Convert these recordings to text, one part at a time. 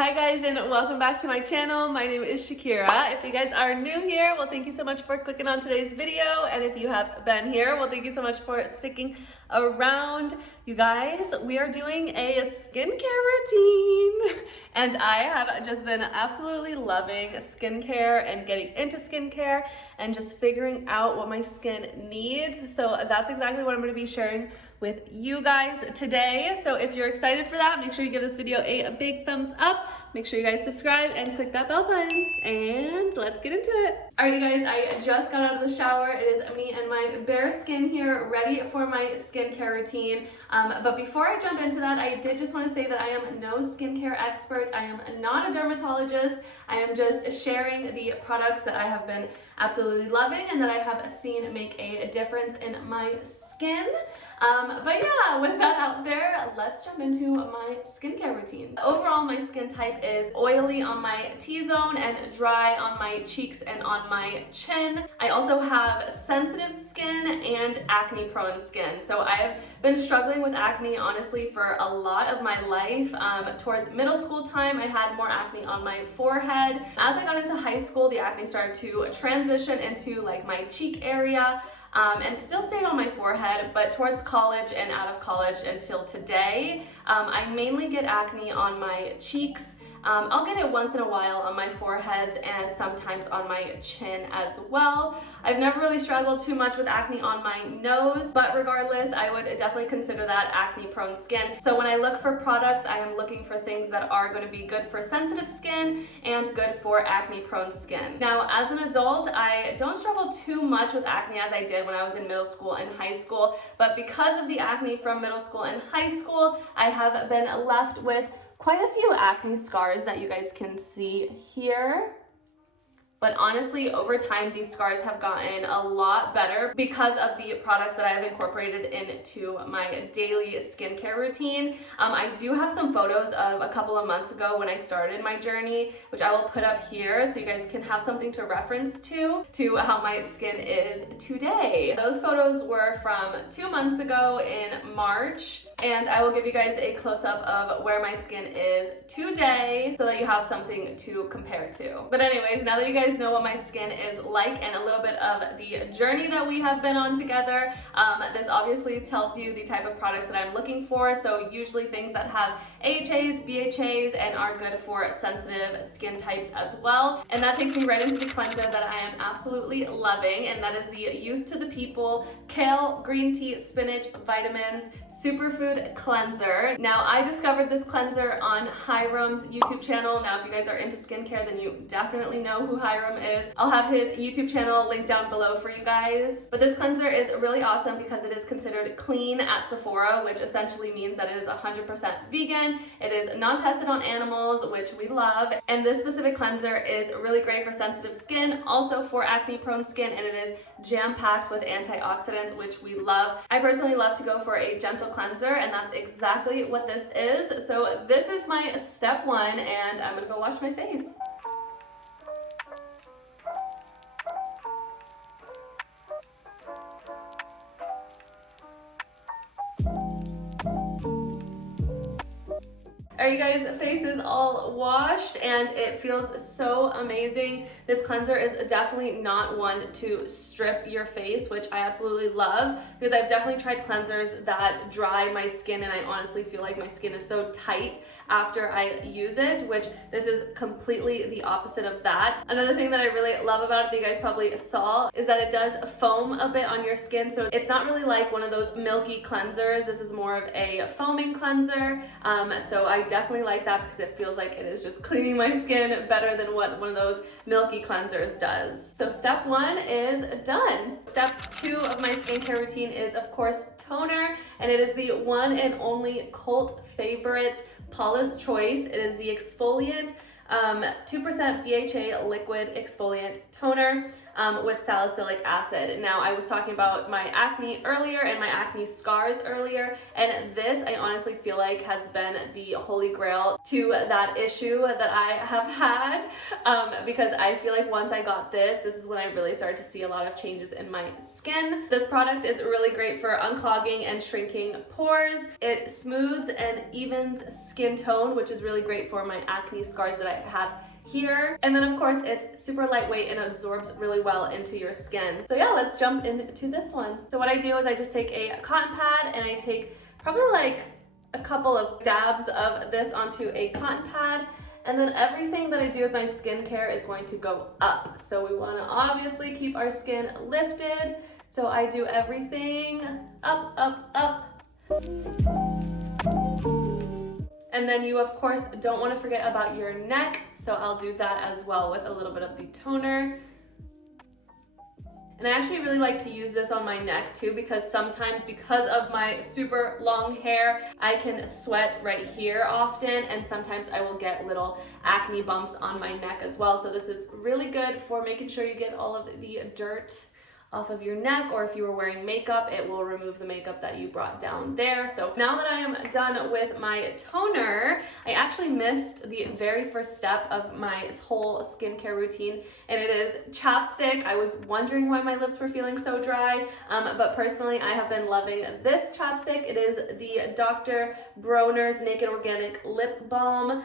Hi guys, and welcome back to my channel. My name is Shakira. If you guys are new here, well, thank you so much for clicking on today's video. And if you have been here, well, thank you so much for sticking around. You guys, we are doing a skincare routine. And I have just been absolutely loving skincare and getting into skincare and just figuring out what my skin needs. So that's exactly what I'm going to be sharing with you guys today. So if you're excited for that, make sure you give this video a big thumbs up. Make sure you guys subscribe and click that bell button, and let's get into it. All right, you guys, I just got out of the shower. It is me and my bare skin here, ready for my skincare routine. But before I jump into that, I did just want to say that I am no skincare expert. I am not a dermatologist. I am just sharing the products that I have been absolutely loving and that I have seen make a difference in my skin. But yeah, with that out there, let's jump into my skincare routine. Overall, my skin type is oily on my T-zone and dry on my cheeks and on my chin. I also have sensitive skin and acne-prone skin. So I have been struggling with acne, honestly, for a lot of my life. Towards middle school time, I had more acne on my forehead. As I got into high school, the acne started to transition into like my cheek area. And still stayed on my forehead, but towards college and out of college until today, I mainly get acne on my cheeks. I'll get it once in a while on my forehead and sometimes on my chin as well. I've never really struggled too much with acne on my nose, but regardless, I would definitely consider that acne-prone skin. So when I look for products, I am looking for things that are going to be good for sensitive skin and good for acne-prone skin. Now, as an adult, I don't struggle too much with acne as I did when I was in middle school and high school, but because of the acne from middle school and high school, I have been left with quite a few acne scars that you guys can see here. But honestly, over time, these scars have gotten a lot better because of the products that I have incorporated into my daily skincare routine. I do have some photos of a couple of months ago when I started my journey, which I will put up here so you guys can have something to reference to how my skin is today. Those photos were from 2 months ago in March. And I will give you guys a close-up of where my skin is today so that you have something to compare to. But anyways, now that you guys know what my skin is like and a little bit of the journey that we have been on together, this obviously tells you the type of products that I'm looking for. So usually things that have AHAs, BHAs, and are good for sensitive skin types as well. And that takes me right into the cleanser that I am absolutely loving, and that is the Youth to the People Kale Green Tea Spinach Vitamins Superfood Cleanser. Now, I discovered this cleanser on Hiram's YouTube channel. Now, if you guys are into skincare, then you definitely know who Hiram is. I'll have his YouTube channel linked down below for you guys. But this cleanser is really awesome because it is considered clean at Sephora, which essentially means that it is 100% vegan. It is non-tested on animals, which we love. And this specific cleanser is really great for sensitive skin, also for acne-prone skin, and it is jam-packed with antioxidants, which we love. I personally love to go for a gentle cleanser, and that's exactly what this is. So this is my step one, and I'm gonna go wash my face. Are you guys' face is all washed and it feels so amazing. This cleanser is definitely not one to strip your face, which I absolutely love because I've definitely tried cleansers that dry my skin, and I honestly feel like my skin is so tight after I use it, which this is completely the opposite of that. Another thing that I really love about it that you guys probably saw is that it does foam a bit on your skin. So it's not really like one of those milky cleansers. This is more of a foaming cleanser. So I definitely like that because it feels like it is just cleaning my skin better than what one of those milky cleansers does. So step one is done. Step two of my skincare routine is, of course, toner, and it is the one and only cult favorite, Paula's Choice. It is the exfoliant 2% BHA liquid exfoliant toner. with salicylic acid. Now, I was talking about my acne earlier and my acne scars earlier, and this I honestly feel like has been the holy grail to that issue that I have had, because I feel like once I got this is when I really started to see a lot of changes in my skin. This product is really great for unclogging and shrinking pores. It smooths and evens skin tone, which is really great for my acne scars that I have here. And then of course it's super lightweight and absorbs really well into your skin. So yeah, let's jump into this one. So what I do is I just take a cotton pad and I take probably like a couple of dabs of this onto a cotton pad, and then everything that I do with my skincare is going to go up. So we want to obviously keep our skin lifted. So I do everything up, up, up. And then you of course don't want to forget about your neck. So I'll do that as well with a little bit of the toner. And I actually really like to use this on my neck too, because sometimes because of my super long hair, I can sweat right here often, and sometimes I will get little acne bumps on my neck as well. So this is really good for making sure you get all of the dirt off of your neck, or if you were wearing makeup, it will remove the makeup that you brought down there. So now that I am done with my toner, I actually missed the very first step of my whole skincare routine, and it is chapstick. I was wondering why my lips were feeling so dry, but personally I have been loving this chapstick. It is the Dr. Bronner's Naked Organic Lip Balm.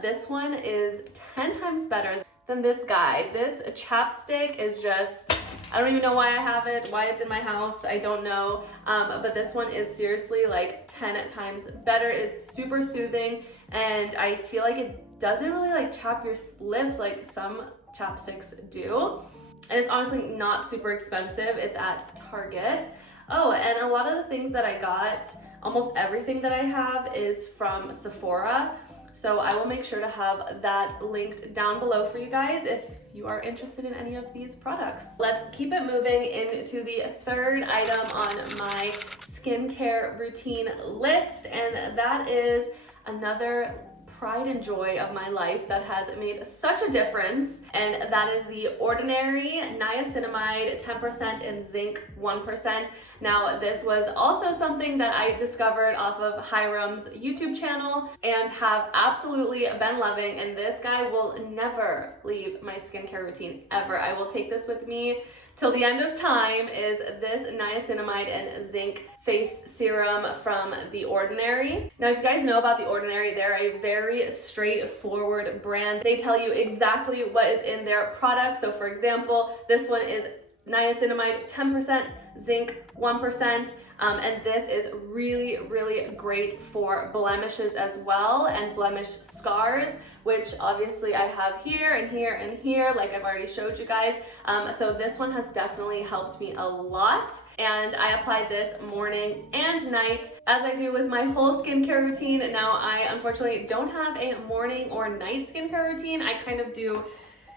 This one is 10 times better than this guy. This chapstick is just, I don't even know why I have it, why it's in my house, I don't know. But this one is seriously like 10 times better. It's super soothing, and I feel like it doesn't really like chap your lips like some chapsticks do. And it's honestly not super expensive. It's at Target. Oh, and a lot of the things that I got, almost everything that I have is from Sephora. So I will make sure to have that linked down below for you guys if you are interested in any of these products. Let's keep it moving into the third item on my skincare routine list, and that is another pride and joy of my life that has made such a difference, and that is the Ordinary Niacinamide 10% and Zinc 1%. Now, this was also something that I discovered off of Hiram's YouTube channel and have absolutely been loving, and this guy will never leave my skincare routine ever. I will take this with me till the end of time, is this niacinamide and zinc face serum from The Ordinary. Now, if you guys know about The Ordinary, they're a very straightforward brand. They tell you exactly what is in their product. So for example, this one is niacinamide 10%, zinc 1%, and this is really, really great for blemishes as well, and blemish scars, which obviously I have here and here and here, like I've already showed you guys. So this one has definitely helped me a lot, and I apply this morning and night, as I do with my whole skincare routine. Now, I unfortunately don't have a morning or night skincare routine. I kind of do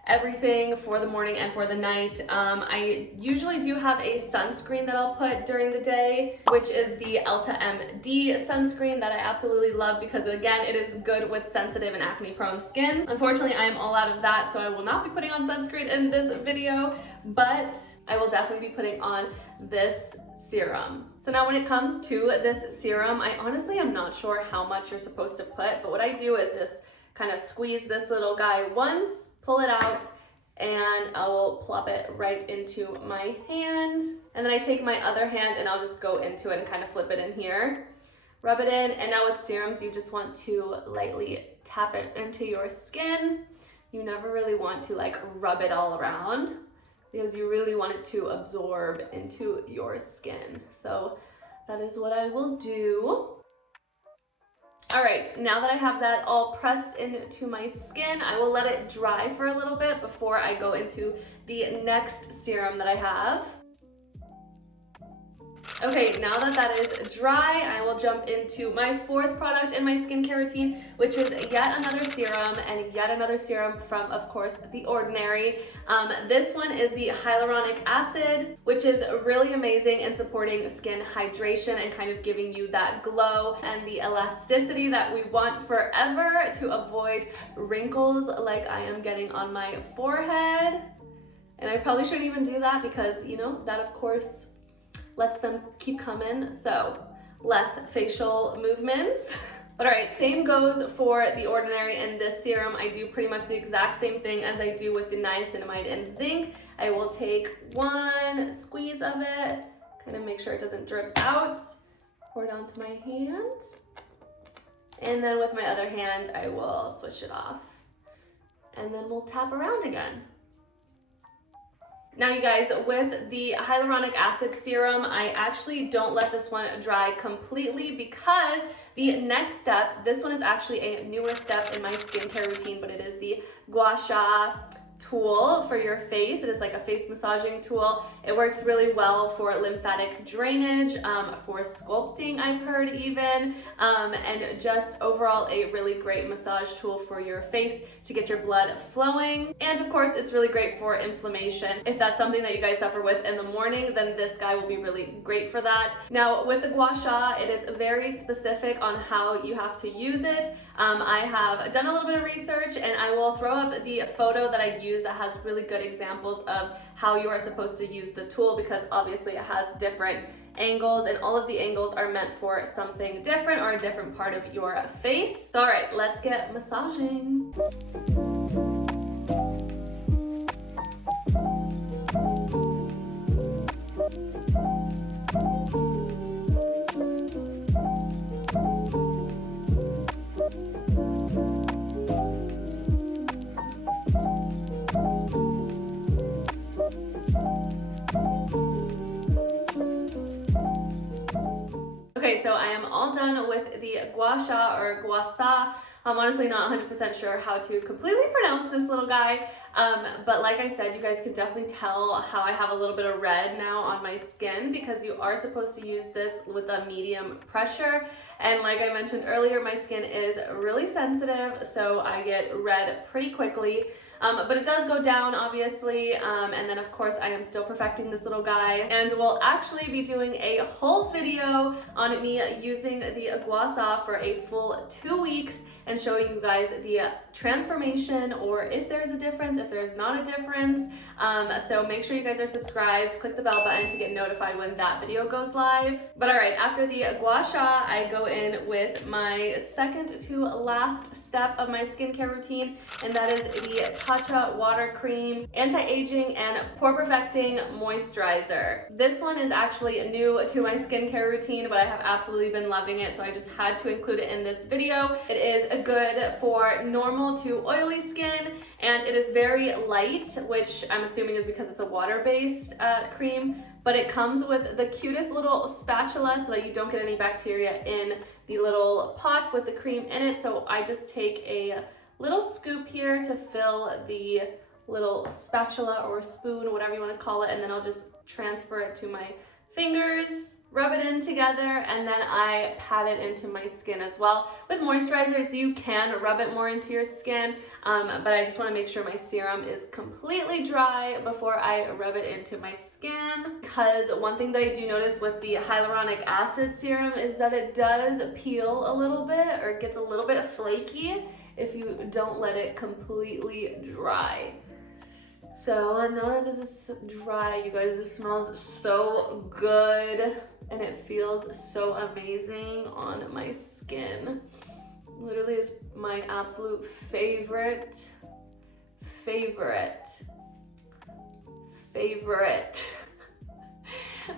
everything for the morning and for the night. I usually do have a sunscreen that I'll put during the day, which is the Elta MD sunscreen that I absolutely love, because again, it is good with sensitive and acne prone skin. Unfortunately, I am all out of that, so I will not be putting on sunscreen in this video, but I will definitely be putting on this serum. So now when it comes to this serum, I honestly am not sure how much you're supposed to put, but what I do is just kind of squeeze this little guy once, pull it out, and I will plop it right into my hand. And then I take my other hand and I'll just go into it and kind of flip it in here, rub it in. And now with serums, you just want to lightly tap it into your skin. You never really want to like rub it all around, because you really want it to absorb into your skin. So that is what I will do. All right, now that I have that all pressed into my skin, I will let it dry for a little bit before I go into the next serum that I have. Okay, now that that is dry, I will jump into my fourth product in my skincare routine, which is yet another serum, and yet another serum from, of course, The Ordinary. This one is the hyaluronic acid, which is really amazing in supporting skin hydration and kind of giving you that glow and the elasticity that we want forever to avoid wrinkles like I am getting on my forehead. And I probably shouldn't even do that because, you know, that of course lets them keep coming. So less facial movements. But all right, same goes for the Ordinary and this serum. I do pretty much the exact same thing as I do with the niacinamide and zinc. I will take one squeeze of it, kind of make sure it doesn't drip out, pour it onto my hand. And then with my other hand, I will swish it off. And then we'll tap around again. Now you guys, with the hyaluronic acid serum, I actually don't let this one dry completely because the next step, this one is actually a newer step in my skincare routine, but it is the gua sha tool for your face. It is like a face massaging tool. It works really well for lymphatic drainage, for sculpting, I've heard even, and just overall a really great massage tool for your face to get your blood flowing. And of course, it's really great for inflammation. If that's something that you guys suffer with in the morning, then this guy will be really great for that. Now with the gua sha, it is very specific on how you have to use it. I have done a little bit of research and I will throw up the photo that I use that has really good examples of how you are supposed to use the tool, because obviously it has different angles and all of the angles are meant for something different or a different part of your face. So all right, let's get massaging. Okay, so I am all done with the gua sha or gua sa. I'm honestly not 100% sure how to completely pronounce this little guy, but like I said, you guys can definitely tell how I have a little bit of red now on my skin because you are supposed to use this with a medium pressure. And like I mentioned earlier, my skin is really sensitive, so I get red pretty quickly. But it does go down, obviously, and then of course I am still perfecting this little guy, and we'll actually be doing a whole video on me using the gua sha for a full 2 weeks and showing you guys the transformation, or if there's a difference, if there's not a difference. So make sure you guys are subscribed, click the bell button to get notified when that video goes live. But all right, after the gua sha, I go in with my second to last step of my skincare routine, and that is the Tatcha Water Cream Anti-Aging and Pore Perfecting Moisturizer. This one is actually new to my skincare routine, but I have absolutely been loving it, so I just had to include it in this video. It is good for normal to oily skin, and it is very light, which I'm assuming is because it's a water-based cream, but it comes with the cutest little spatula so that you don't get any bacteria in the little pot with the cream in it. So I just take a little scoop here to fill the little spatula or spoon, whatever you want to call it, and then I'll just transfer it to my fingers, rub it in together, and then I pat it into my skin as well. With moisturizers, you can rub it more into your skin, but I just want to make sure my serum is completely dry before I rub it into my skin. Because one thing that I do notice with the hyaluronic acid serum is that it does peel a little bit, or it gets a little bit flaky if you don't let it completely dry. So now that this is dry, you guys, this smells so good and it feels so amazing on my skin. Literally is my absolute favorite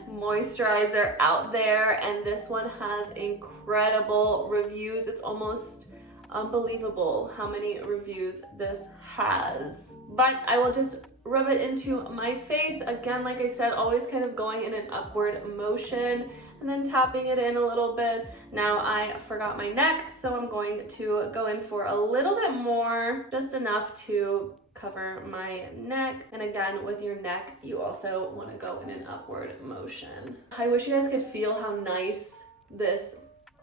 moisturizer out there, and this one has incredible reviews. It's almost unbelievable how many reviews this has. But I will just rub it into my face. Again, like I said, always kind of going in an upward motion and then tapping it in a little bit. Now I forgot my neck, so I'm going to go in for a little bit more, just enough to cover my neck. And again, with your neck, you also want to go in an upward motion. I wish you guys could feel how nice this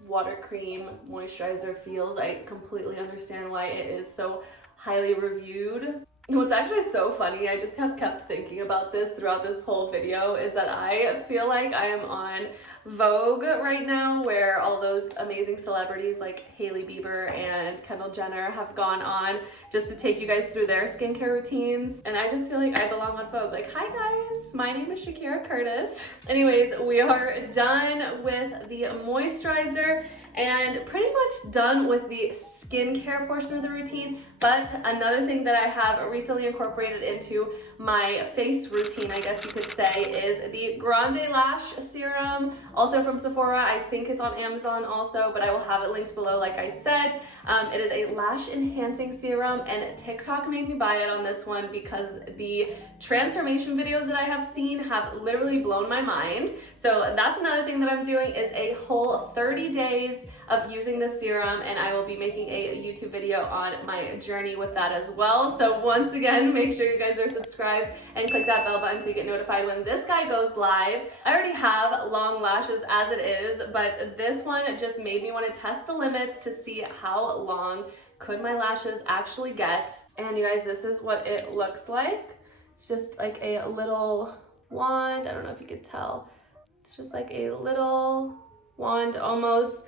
water cream moisturizer feels. I completely understand why it is so highly reviewed. What's actually so funny, I just have kept thinking about this throughout this whole video, is that I feel like I am on Vogue right now, where all those amazing celebrities like Hailey Bieber and Kendall Jenner have gone on just to take you guys through their skincare routines. And I just feel like I belong on Vogue. Like, hi guys, my name is Shakira Curtis. Anyways, we are done with the moisturizer and pretty much done with the skincare portion of the routine. But another thing that I have recently incorporated into my face routine, I guess you could say, is the Grande Lash Serum, also from Sephora. I think it's on Amazon also, but I will have it linked below like I said. It is a lash enhancing serum, and TikTok made me buy it on this one because the transformation videos that I have seen have literally blown my mind. So that's another thing that I'm doing, is a whole 30 days of using this serum, and I will be making a YouTube video on my journey with that as well. So once again, make sure you guys are subscribed and click that bell button so you get notified when this guy goes live. I already have long lashes as it is, but this one just made me want to test the limits to see how long could my lashes actually get. And you guys, this is what it looks like. It's just like a little wand. I don't know if you could tell. It's just like a little wand almost.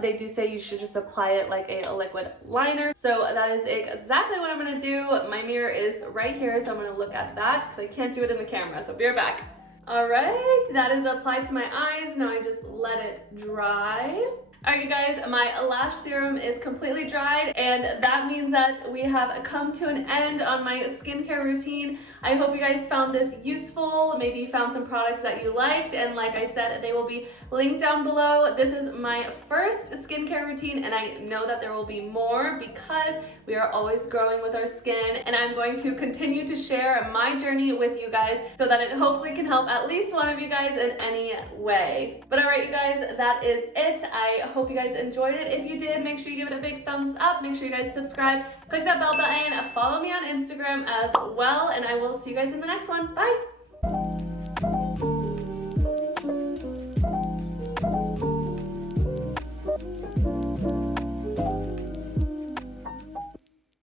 They do say you should just apply it like a liquid liner. So that is exactly what I'm gonna do. My mirror is right here, so I'm gonna look at that because I can't do it in the camera. So be right back. All right, that is applied to my eyes. Now I just let it dry. All right, you guys, my lash serum is completely dried, and that means that we have come to an end on my skincare routine. I hope you guys found this useful. Maybe you found some products that you liked, and like I said, they will be linked down below. This is my first skincare routine, and I know that there will be more because we are always growing with our skin, and I'm going to continue to share my journey with you guys so that it hopefully can help at least one of you guys in any way. But all right, you guys, that is it. I hope you guys enjoyed it. If you did, make sure you give it a big thumbs up. Make sure you guys subscribe, click that bell button, follow me on Instagram as well, and I will see you guys in the next one. Bye.